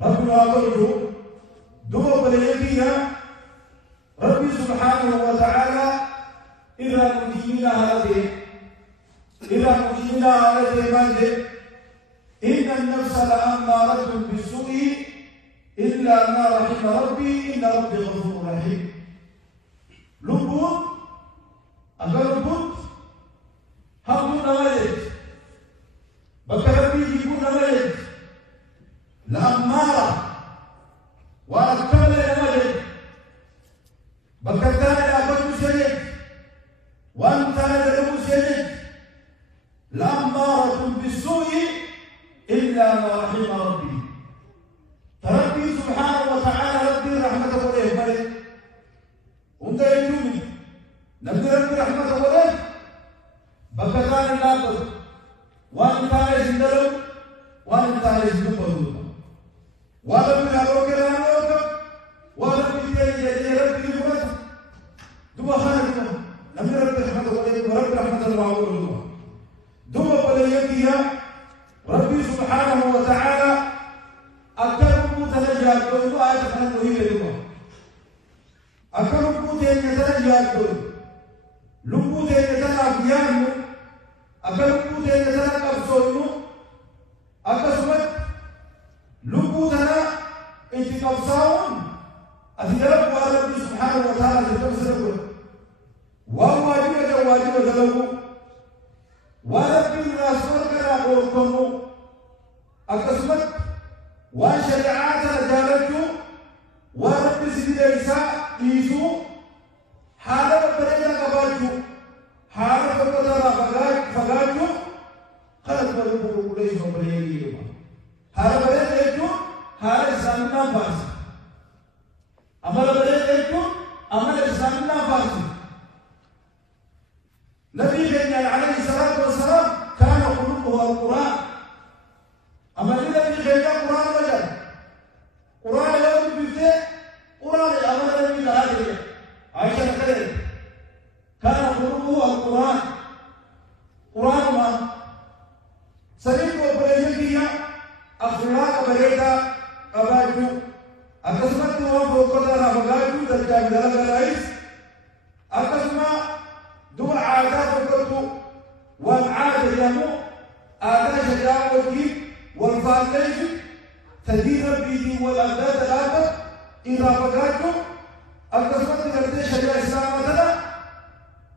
ربنا أقوله دوا بليديا ربي سبحانه وتعالى إذا مجينا هذه ماذا إن النفس لأمارة بالسوء إلا ما رحم ربي إن ربي غفور رحيم. لبون أقل لبون هم نماذج بكربي يكون نماذج لأمارة وأكمل نماذج بكتان أبد سيد وأنت لدى سيد لأمارة بالسوء إلا ما رحم ربي. فربي سبحانه وتعالى ربي رحمته وليه ملك وانت يجوني نبي ربي رحمته وليه بكتان الأبد وأنت لدى وأنت لدى ولم يروك لأنوك ولم يتجد ربي لفرك دوا خالقنا لم يرد رحمة وليك ورب رحمة الله ولله دوا وليك ربي سبحانه وتعالى أكرم تنجاك دوا آية خلقه هي دوا أكرم تنجاك دوا لبو تنجاك بيانو أكرم تنجاك أبصرنو أكسمت لبوتنا انتقاصاون أتجرب ربي سبحانه وتعالى تفسره وواجب له وربي الرسول كلا قولكم أقسمت وشريعات رجالته وربي سيد عيسى يسوع حالة بريدة قباجه حالة بريدة فقاجه خلق بريدة ليس بريدة هذا بريد يكون هذا إسلامنا فاسد. أمر بريد يكون أمر إسلامنا فاسد. نبي كان عليه الصلاة والسلام كان خلقه القرآن. أما الذي كان القرآن وجد قرآن يوم بيته قرآن أمر النبي هذه عائشة كذلك كان خلقه القرآن. قرآن ما سليم وبريد أخلاق بريدة أباجو أقسمت وفوقنا أباجو درجة من الرئيس أقسم دوا عادات وقتو والعادة يمو آداء شجاع والجيب والفاتيج تدير البيدي والأبداد الآبا إذا بقاجو أقسمت درجة شجاع إسلامتنا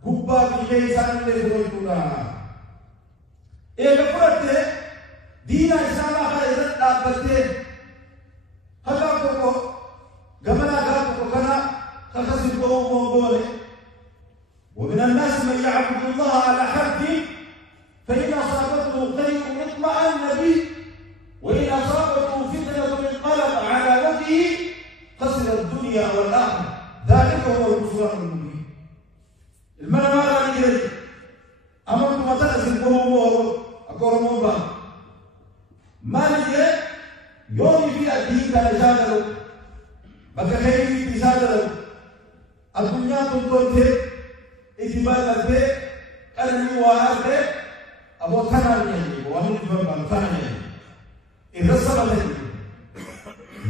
قبا بجيسان لفروجنا إيه لفرته دين الإسلام خيرت أبته هذا كله جمنا كله كنا خصص بوله ومن الناس من يعبد الله على حرف فإن أصابته خير اطمأن به وإن أصابته فتنة انقلب على وجهه خسر الدنيا والآخرة ذلك هو الخسران المبين. المرء ما لا يجري أمرت وتنزل بوله أقول بان مالك يوم في الدين كان جادلو بكخير في جادلو الدنيا تنتظر إتباع ذي كلمة واحدة أبو ثانية وهم يجمعون ثانية إذا سبب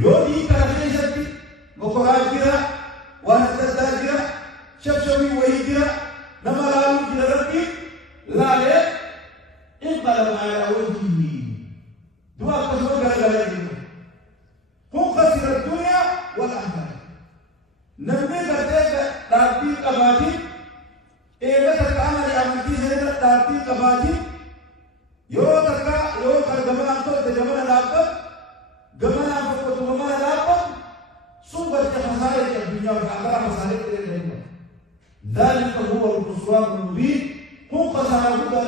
يوم كان جادلو مقرأ كذا وهذا كذا شبشبي وهي كذا نما لالو كذا ربي لا له انقلب على وجهه دوا كسر غلغلة هو خسر الدنيا والآخرة نبي كتير دارتي كبادي إذا تكامل أمتي سيدا دارتي كبادي يو كجمال أنتو تجمال لابد جمال أنتو تجمال لابد سوبر كخسارة الدنيا والآخرة خسارة الدنيا ذلك هو الخسران المبين هو خسارة الله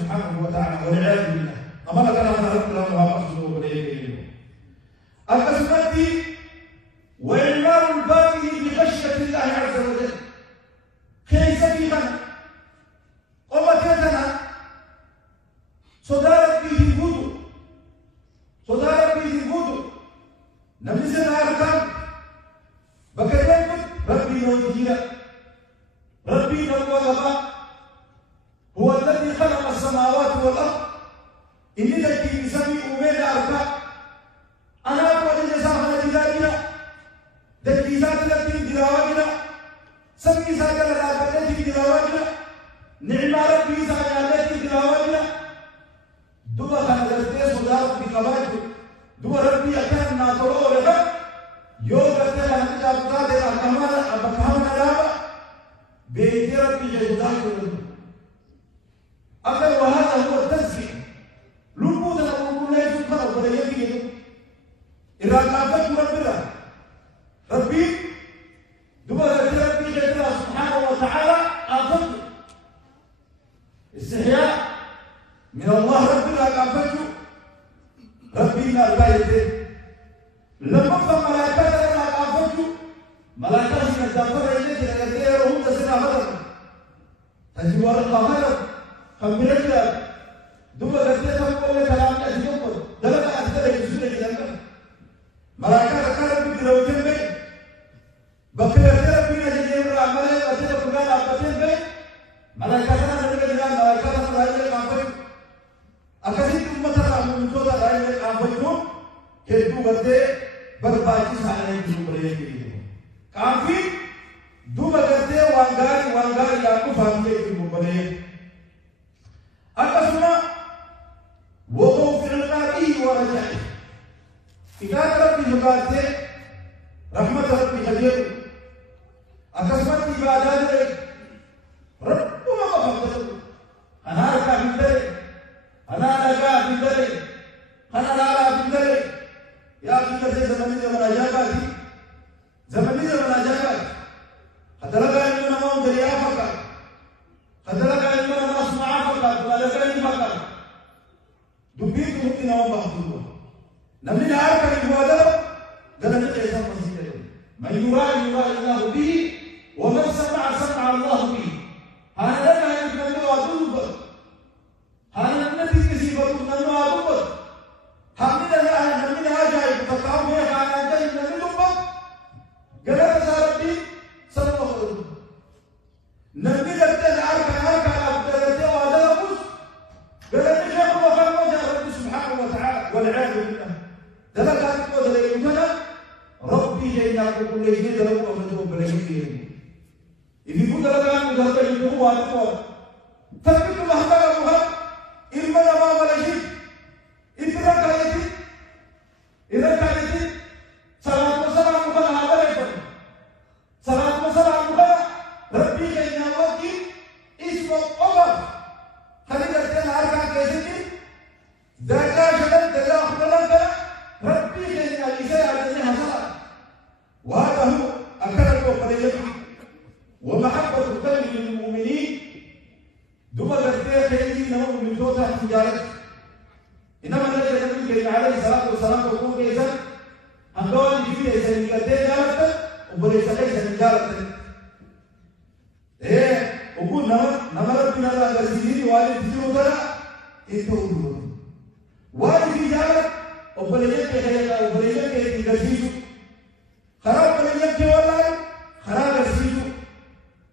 سبحانه وتعالى والعياذ بالله. أما كان هذا الكلام وأخذه بريء. الأسماء وإعمار الباقي بخشية الله عز وجل. كيف فيها؟ ومكاننا صدارت به الوضوء. نبي سنعرف بكرة ربي نوجيه ربي نوجه هو الذي خلق السماوات والأرض إن ذكي بسمي أمين صداق بقبائل دور ربي أكان ناطروا لك يوم قتل أنت أبطال الأحكامان أبكام نلابا بيت ربي جزاك أكل وهذا هو التزكية لبودا نقول لا يسكر ولا يجي إذا كافت ربي دور ربي جل سبحانه وتعالى أفضل استحياء من الله ربنا كافته ربنا الغاية لما فهم ملائكة لنا كافته ملائكة سنتظر إليه لأنهم تسنى هذا تجوار القمر خمرنا دور ربي تقول كلام أجيبه دلنا أكثر يجوزون كلامه ملائكة كانت بيروجين بي بكرة ربنا جل وعلا وسيلة فلان أبتين بي ملائكة كانت بيروجين ملائكة كانت رايجة كافته أكثر من مثلا من تودا رايجة كافته كيف بده بربادي سالين بيروجين كافي دو بغرتے وانگار یاکو فاملے کی مبنے اکسنا وقوف القابی ورجعی اکاد ربی مقادتے رحمت ربی خجر اکسمت عبادات لے رب مقفقت انار کا بندرے انار کا بندرے انار بندرے یا بندر سے زمانی زمان آجاگا تھی زمانی زمان آجاگا خدلك إنما نوم دريا فقط خدلك إنما نسمع فقط خدلك إنما دبيت ممكن نوم بحثه نمني عارف كم هذا قال لك إيش المسيح من يرى الله به ومن سمع الله به هذا لا يمكن أن يعذب هذا النبي كسيب أن يعذب هذا نمني هذا يتقام به هذا جاي نمني دبّ قال لك ساربي نبي لبدا العرك أبدلته وهذا نفس قال لك شيخ وقال وجه ربي سبحانه وتعالى والعياذ بالله دلك أكبر دليلنا ربي جينا كل شيء دلك أمده بلغيه إذا كنت لك أن تذهب إليه وأنت تثبت مهبلها إلما ما ولا شيء إذا كانت صلاة وسلام على هذا صلاة وسلام على ربي جينا وكي اسمه عمر خلينا نتكلم عن كيسكي ذاك شدد ذاك أخبرنا ربي جينا إساء على حصل وهذا هو أكرم وقريته ومحبة القلب للمؤمنين دم ذكر خيري نوم من توسع تجارة إنما الذي النبي عليه الصلاة والسلام يقول كيسا هنقول في سنجارة جارة وبريسا كيسا جارة وقول نمر بنا لا غسيلي والد تجرو ترى إنتو والد تجارة وبريسا كيسا وبريسا كيسا غسيلو خراب بريسا كيسا خراب غسيلو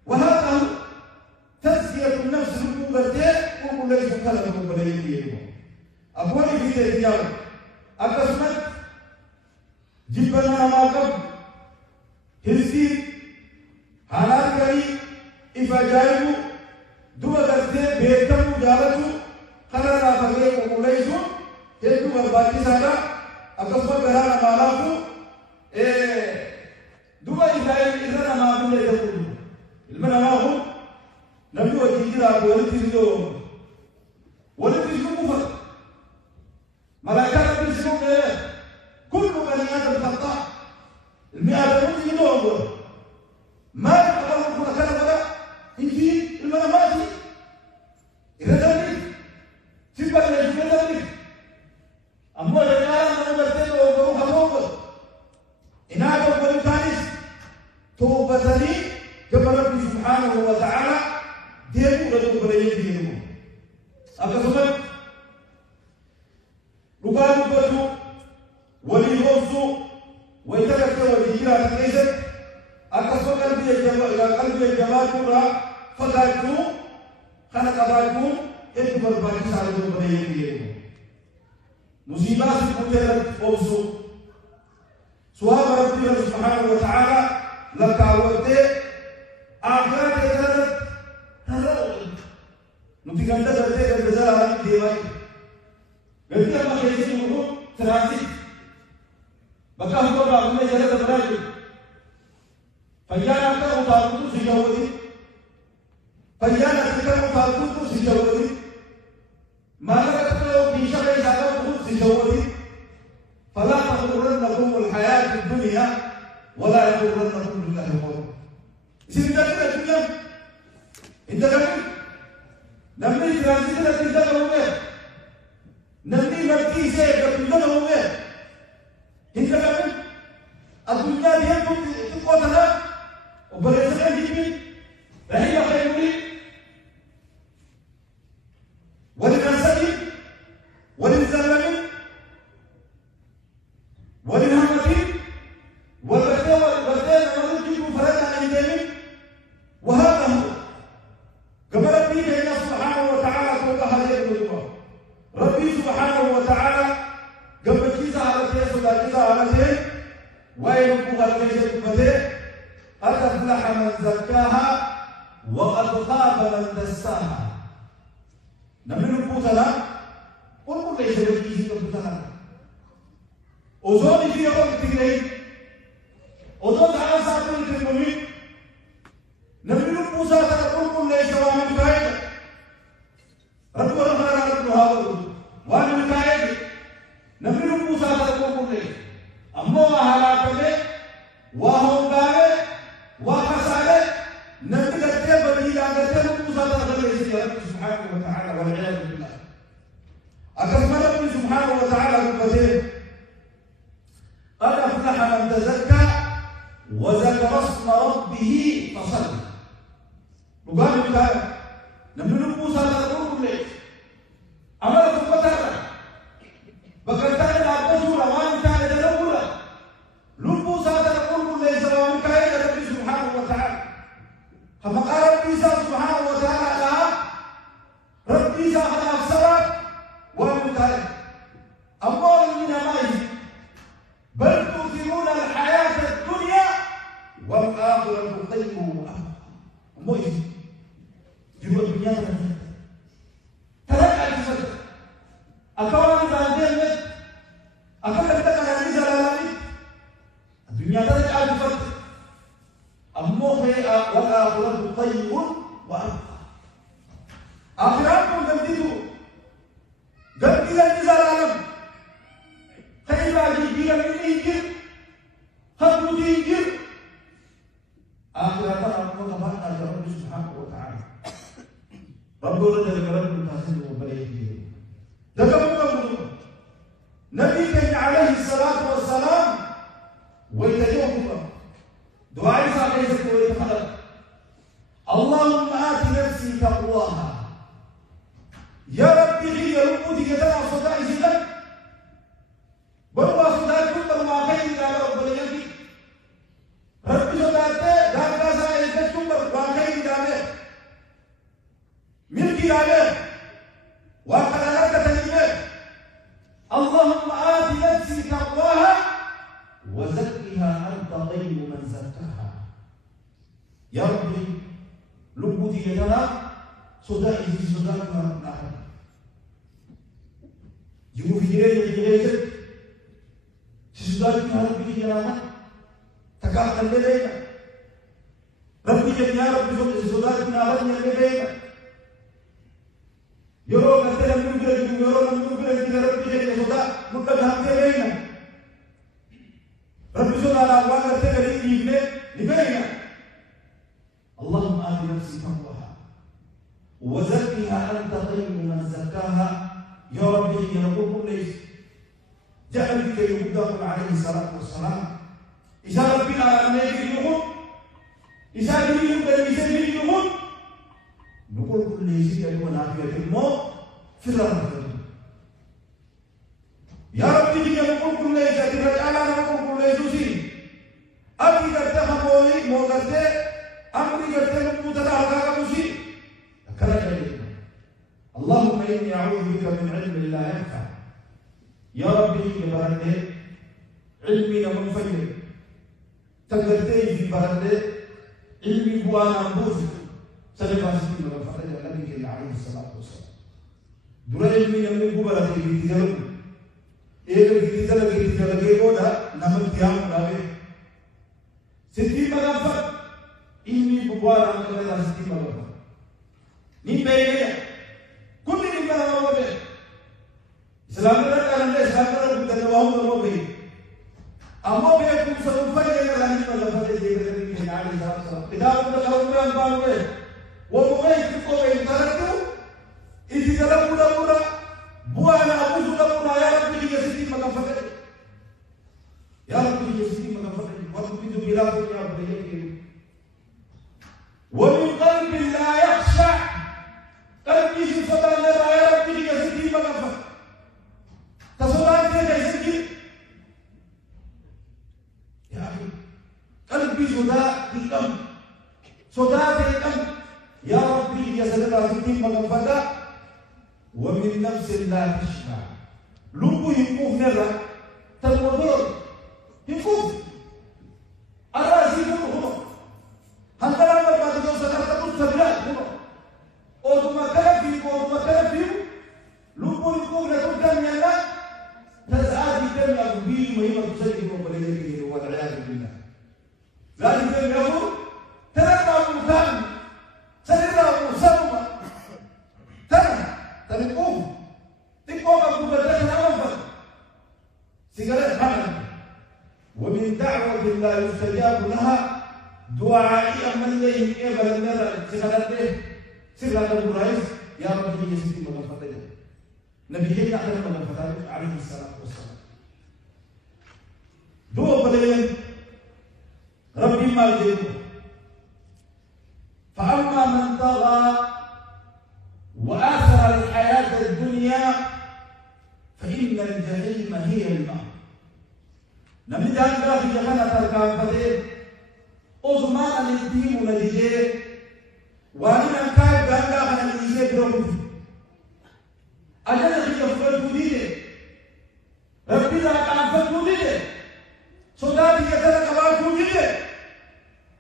وهذا هو تزكية النفس المبردة وكل ليس كلام مبردة أقول في ذلك أقسمت جبنا ما قبل هزي حالات كري إفجايبو دو أدرسه بيتم جالسو خلنا فقيه وكل ليس هدو بربادي سادا أقسمت بهانا مالافو دو إسرائيل إذا ما بين يدخل المنا ما هو نبي وجيرا ولتيزو كفر ملائكة ربي سيكون كل بني آدم خطأ المئة بني يدوم ما يقبل مكان ولا يجي المنا ما يجي إذا ذلك سيبقى يجي ذلك أما الرجال ما يبتدئ ويروح أبوه إن هذا هو الثالث توبتني كما ربي سبحانه وتعالى ديمو رجل بريد ديمو أكسبت لقام بدو وليغوصو ويتكت وليجرى تكيست أكسبت قلبي الجمال كورا فقالتو خلق أباكم إنتو برباكي سالتو بريد ديمو مصيبات المتلت أوصو سواب ربي سبحانه وتعالى لك عودت آخرات يتردد هذا نتكلم تردد الجزاء ديواني قلت لما كيسين يقول ترانزيت بكاه طبعا من جلد براجل فيانا كانوا طالبوا سجودي فيانا كانوا طالبوا سجودي ما لقيتوا في شيء زادوا سجودي فلا تغرنكم الحياة الدنيا ولا يغرنكم بالله الغرور. سيدنا الدنيا انت كمان نمني ترانزيت لك هو نمني مركي سے کبھی ہوئے ان کا الدنيا دي تقوى لنا وبرزقها جيبي رحيم خيري وللنسب وللزلم وللهمة والبكاء والبردان ونرجو فرج عن الجميع وهذا هو كما ربي سبحانه وتعالى فوق هذه الوجوه ربي سبحانه وتعالى قبل كيسا على تيس ولا كيسا على تيس وينبغى الكيسة بته قد أفلح من زكاها وقد خاب من دساها نمن بوتنا قل ليس بالكيسة بوتنا أوزون في يوم تجري أوزون على ساعة الكريم نمن بوتنا قل ليس وهم كايد رب ورحمة رب هذا وهم كايد نمن بوتنا قل ليس أما هلاكه وهم قال وخساره نبي كتب بديل عندته مصادرة الله سبحانه وتعالى والعياذ بالله. أكرم ربي سبحانه وتعالى بالقدير قد أفلح من تزكى وذكر اسم ربه فصلى. وقال بالله نبي مصادرة الله أمركم بتاعنا بكرتان العباسو روان تاني دلولا لبو سادة قلب ليس ومن كايد ربي سبحانه وتعالى فقال ربي سبحانه وتعالى لها ربي سبحانه أفسرت ومن كايد أموال من ماء بل تؤثرون الحياة الدنيا والآخرة خير وأبقى جوا الدنيا ترك الجسد أكون بعدين أكون تكلم عن زلالي الدنيا ترجع الفرد أمه والآخرة خير وأبقى آخرتكم جديدوا جديدا زلالم خير جديدا من إنجيل خبر إنجيل آخرتنا أمه تبارك رب سبحانه وتعالى ربنا جل جلاله تحسن وبليه ذكروا نبي عليه الصلاة والسلام ويتجوب دعاء ساقيت ويتخلق اللهم آت نفسي تقواها يا ربي هي ربودي يتنا صداء زدك بروا صداء كل ما خير إلى رب العالمين ربي صداء دار كاسا إلى كل ما خير إلى ملكي عليه وقدرات تجيبه اللهم آت نفسي تقواها وزكها أنت خير من زكاها يا ربي لبودي يدنا صدائي صدائنا نحن جمو في جريجة صدائي ربي جلانا تكاكل لدينا ربي جل يا ربي صدائي نحن لدينا يرو مثلا نقول يرو نقول إن ربي جل صدا مقدم هم بينا ربي صدا لا واقع تقري يبني لبينا اللهم آت نفسي تقواها وزكها أنت خير من زكاها يا ربي يا رب ليس جاء بك يبدأ عليه الصلاة والسلام إذا ربنا على النبي يقول إذا ربي يقول نقول كل شيء يكون عافية الموت في الأرض يا ربي جي نقول كل شيء ترجعنا نقول كل شيء أبي كرته موي مو كرته أمري كرته نقول ترى هذا كمشي كلا اللهم إني أعوذ بك من علم لا ينفع يا ربي جي برده علمي منفجر تقدرتي في برده علمي بوانا بوز سلفا سبيل الفرج النبي عليه الصلاة والسلام دوري من يوم يقبل في التجارة إيه التجارة كيبودا نمط يوم رابع ستي مغفر إني بوارا كذا ستي مغفر نيبيا كل نيبيا ما هو بيه سلامنا كلامنا سلامنا بدنا وهم ما بيه أما بيه كم سلوفا يلا لاني مغفر يجيبه من على الزمان إذا بدنا كلامنا أنبان بيه ومويه كتوه بيه تركوا إذا كلام بودا بوانا أبو زودا بودا يا رب تيجي ستي مغفر يا رب تيجي ستي مغفر وقت بيدو بيلاك يا رب تيجي ومن قلب لا يخشع قلبي في فتان يا رب تيجي ستي مغفر تصورات تيجي ستي يا أخي قلبي سودا تيجي سودا تيجي يا رب تيجي ستي مغفر ومن نفس لا تشبع لبو يكوف نرى تلودور يكوف الرازي هو هنتلا ما بعد جو سكرت كل سبلا هو أو ما كان فيه لبو يكوف نقول كم يلا تزعج كم يقبل ما يبغى تسجل وبلده والعياذ بالله ذلك يقول ترى مكان سرنا مسمى تنقوم تقوم بمبادرة الأنفس سيجارة حمل ومن دعوة لا يستجاب لها دعائي من ليه قبل النار سيجارة به سيجارة الرئيس يا رب في يسير مغفرة نبينا أحد مغفرة عليه الصلاة والسلام دعوة بدين ربي ما يجيب فأما من طغى وآثر الحياة الدنيا فإن الجحيم هي الماء نمد أنك في جهنة الكافرين أزمان الدين ولديه وأنا كايب أنك أنا لديه برمضي أجل في يفضل ديه ربي لا كافر ديه صداتي يترك الله ديه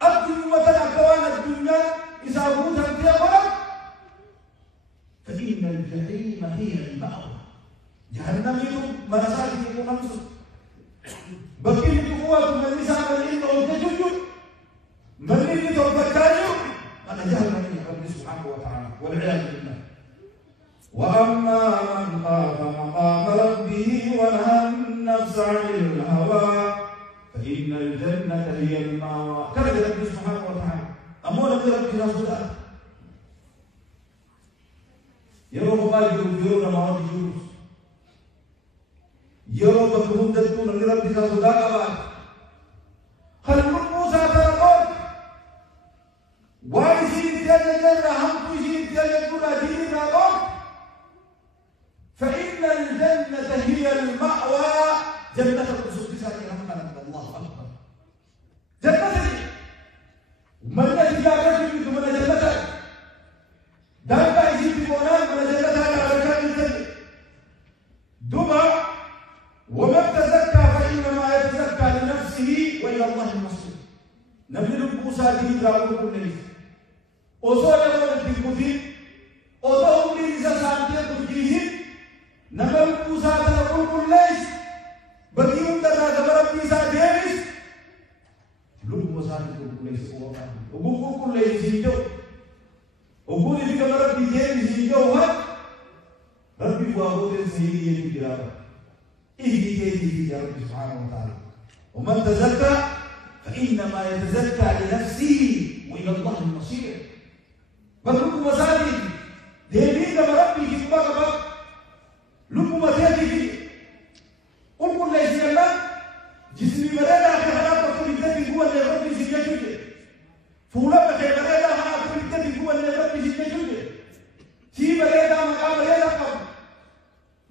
أبدو وتنع كوان الدنيا إذا أبوت أنت فإن الجحيم هي المأوى جهنم يوم مرسال يوم خمسة بكين قوة من نساء الإنس والججج من اللي توبكانيو أنا جهنم يا رب سبحانه وتعالى والعياذ بالله وأما من خاف مقام ربه ونهى النفس عن الهوى فإن الجنة هي المأوى كما رب سبحانه وتعالى أمور رب رسوله يروح قال يروح نماذج يروح يروح بكون دكتور نقدر بيسا صدق أباد خلوا موسى ترى وايزين تيجي هم كويزين تيجي كولا دين نالون فإن الجنة هي المأوى جنة الرسول بساتي رحمة الله أكبر جنة من التجارة في من جنة دابا يجيب بونان من جنة على ركاب الجنة دبا ومن تزكى فإنما يتزكى لنفسه وإلى الله المصير نبي موسى دين داود كل ليس أصول يقول بالكثير أصول ليس سامتين تجيه نبي موسى تقول كل ليس بديهم ترى دبر موسى ديريس لب موسى تقول كل ليس وقول كل ليس يجو وقول إذا كان ربي ديريس يجو هاد ربي بوابود سيدي يجرا إيه يا رب سبحانه وتعالى ومن تزكى فإنما يتزكى لنفسه وإلى الله المصير بلوكم مساجد ديرين لما ربي في بابا لوكم مساجد قل ليس يلا جسمي مريض في حالات كل الذي هو اللي ربي سيجده فولا بخير مريض حالات كل الذي هو اللي ربي سيجده في مريض مقام مريض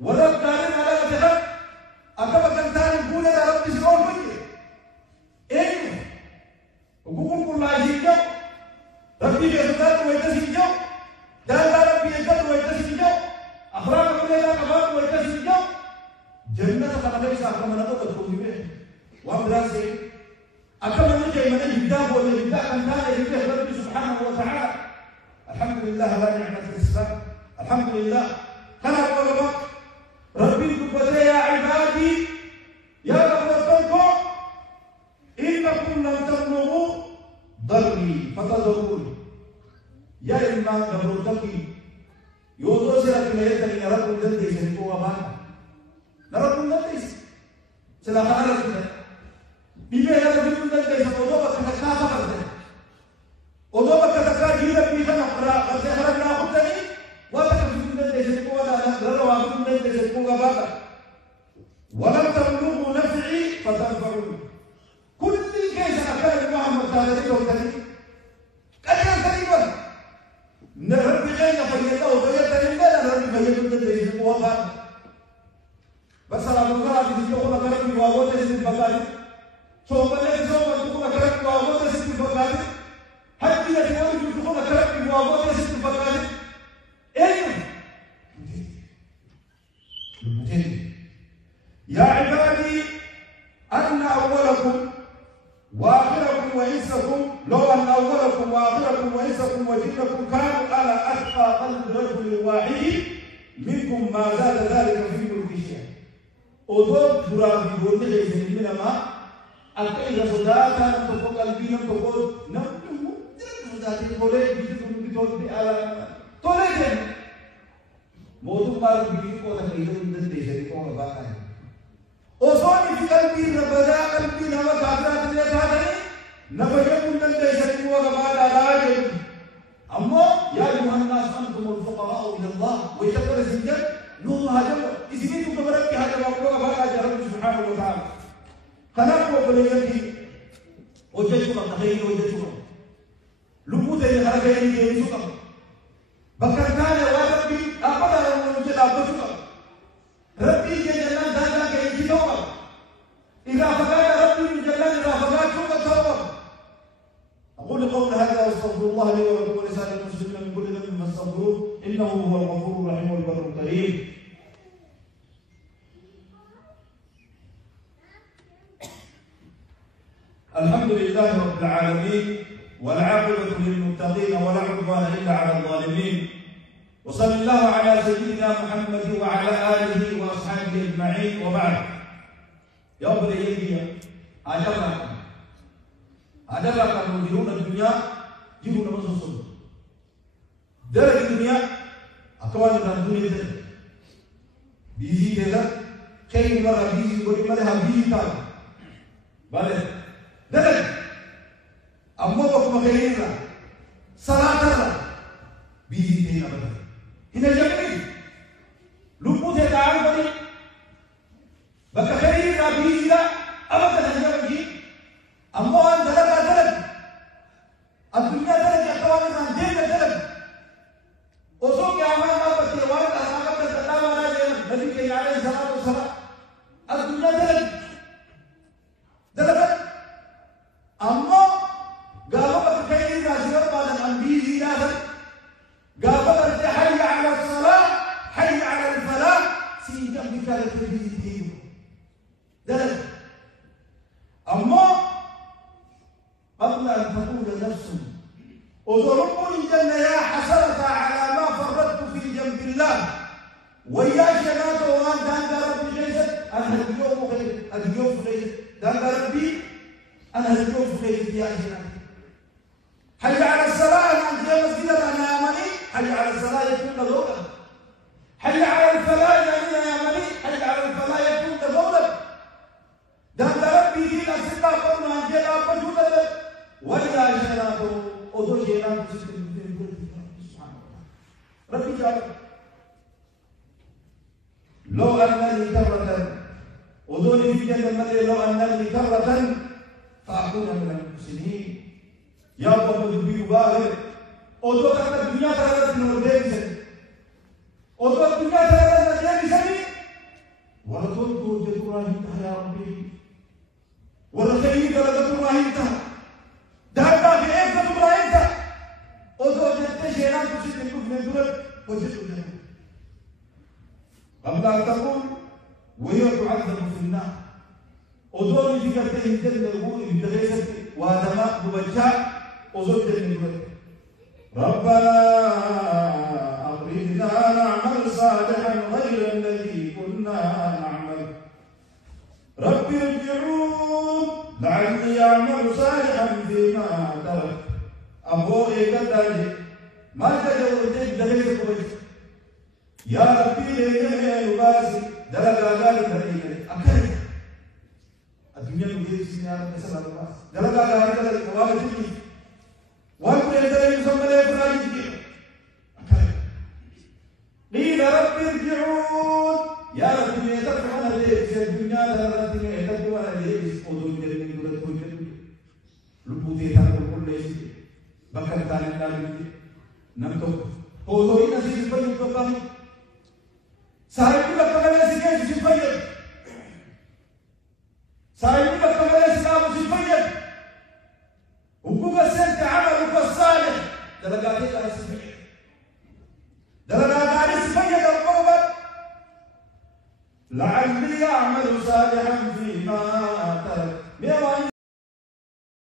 ولا قادر على ذلك أكبر كنتان يقول يا رب سبحانه وتعالى إيه وقول كل ما يجيو ربي يقدر ويتسجل دار ربي يقدر ويتسجل أخلاق كل ذا كمان ويتسجل جنة خلقه ساكن من أبو تدخل به وأمراسه أكمل من شيء من الكتاب ومن الكتاب كنتان يجيو ربي سبحانه وتعالى الحمد لله على نعمة الإسلام الحمد لله خلق وقبك ربي كبتي يا عبادي يا قبرتكم إنكم لم تبلغوا ضري فتضروني يا إما قبرتكي يوضو سيرك ليتني نركم دلتي سنكو أمان نركم دلتي سلاخنا رسولة بيبي يا ربي دلتي سنكو بكتكا خبرتني ودو بكتكا جيرا بيخنا قرأ خرجنا أخذتني وبكتكا دلتي سنكو ولا نرى وعبد دلتي سنكو أباك ولم تبلغوا نفعي فتنفعوني كل كيس أكاد محمد تعالى وتني كذا تقريبا نربي خينا فيلا وفيلا لا نربي فيلا تدري قوة بس على مكان في تقول كلام بواقع تسمع بقالي ثم بدأ تقول كلام بواقع تسمع بقالي حتى إذا تقول كلام بواقع تسمع بقالي إيه يا عبادي أن أولكم وآخركم وإنسكم لو أن أولكم وآخركم وإنسكم وجنكم كانوا على أتقى قلب رجل واحد منكم ما زاد ذلك في ملك شيء. أذن ترى بقول لي من ما أكيد صداقة تقول قلبي تقول نحن صداقة تقول بتقول على تقول موضوع ما بيجي كذا كذا من الدنيا كذا باكان أصلاً في قلبي نبضة قلبي نما كابرات اللي ثاني نبضة من الدنيا كذا وكبار على أما يا أيها الناس أنتم الفقراء إلى الله ويشكر الزنجر نور هذا إذا كنتم كبرت هذا وكبار كبار رب سبحانه وتعالى خلق وبليغني وجدتم تخيل وجدتم لبوت اللي هرجعني يسوع بكرتان وربي أبدا وجد أبدا ربي جلنا دانا كيجيوه إذا فقد ربي جلنا إذا فقد شو كتوه أقول قول هذا واستغفر الله لي ولكم ولسائر المسلمين من كل ذنب فاستغفروه إنه هو الغفور الرحيم والبر الكريم. الحمد لله رب العالمين والعاقبة للمتقين ولا عدوان إلا على الظالمين. وصلى الله على سيدنا محمد وعلى آله وأصحابه أجمعين وبعد. يا بني أجرك المديرون الدنيا يجون مصر درج الدنيا أكوان الدنيا ده بيزي ده كي مرة بيزي ولي مرة بيزي تان بالله درج أما بكم خيرنا صلاة بيزي ده أبدا هنا جميل لبوت الدعاء بني بكخيرنا بيزي ده أبدا هنجمع أما أن درج الدنيا درج أكوان الدنيا درج وسوق أمان ما بتيوان أسماء بتتلا ولا جم نبي عليه الصلاة والسلام الدنيا درج أما قالوا بكخير ناسير بعد الأنبياء ناسر قالوا برجع حي على الصلاة حي على الفلاح سيجم بكارة الدين درج أما قبل أن تقول نفس أذرقوا الجنة يا حسرة على ما فرطت في جنب الله ويا شنات وان دان ربي خير أنا اليوم خير اليوم خير دان ربي أنا اليوم خير يا شنات حي على الصلاة أنت يا مسجد أنا أمني حي على الصلاة يكون دولة حي على الفلاح أنا أمني حي على الفلاح يكون دولة دان ربي دين أسمع قوم أنت يا أبو ولا شنات أذو شنات ربي جل لو أنني كرة أذوني في جنة لو أنني كرة فأكون من المحسنين يا رب الدنيا باهر أذو كرة الدنيا ترى نوديس أذو الدنيا ترى نوديس ولا تقول جدوراهي يا ربي ولا تقول جدوراهي دهما في إيه جدوراهي أذو جدة شيئا تشيل من دول وجدوا قبل أن تقول وهي تعذب في النار أذون في كتله الجنة يقول بتغيث وادماء بوجهاء أذون جنة ربنا أخرجنا نعمل صالحا غير الذي كنا نعمل رب ارجعون لعلي أعمل صالحا فيما ترك أبو إيكا ما تجاوزت دهيك كويس يا ربي ليه لباسي دلقا قال دهيك أكل الدنيا مدير سينار مثل الله دلقا قال دلقا قال تجي وأنت يدري يسمى له فراجي أكل قيل رب ارجعون يا ربي يتفعل ليه الدنيا دلقا يتفعل ليه أدون جرمي دولت كويس لبوتي تاكل كل شيء بكر تاني دالي نمتو هو نسيب بيو كبام سايبي بكمل سيكي سيبيت سايبي بكمل سيكابو سيبيت وكوكا سنت عملك الصالح دلقاتي لا سيبيت دلقاتي سيبيت القوة لعلي أعمل صالحا فيما ترك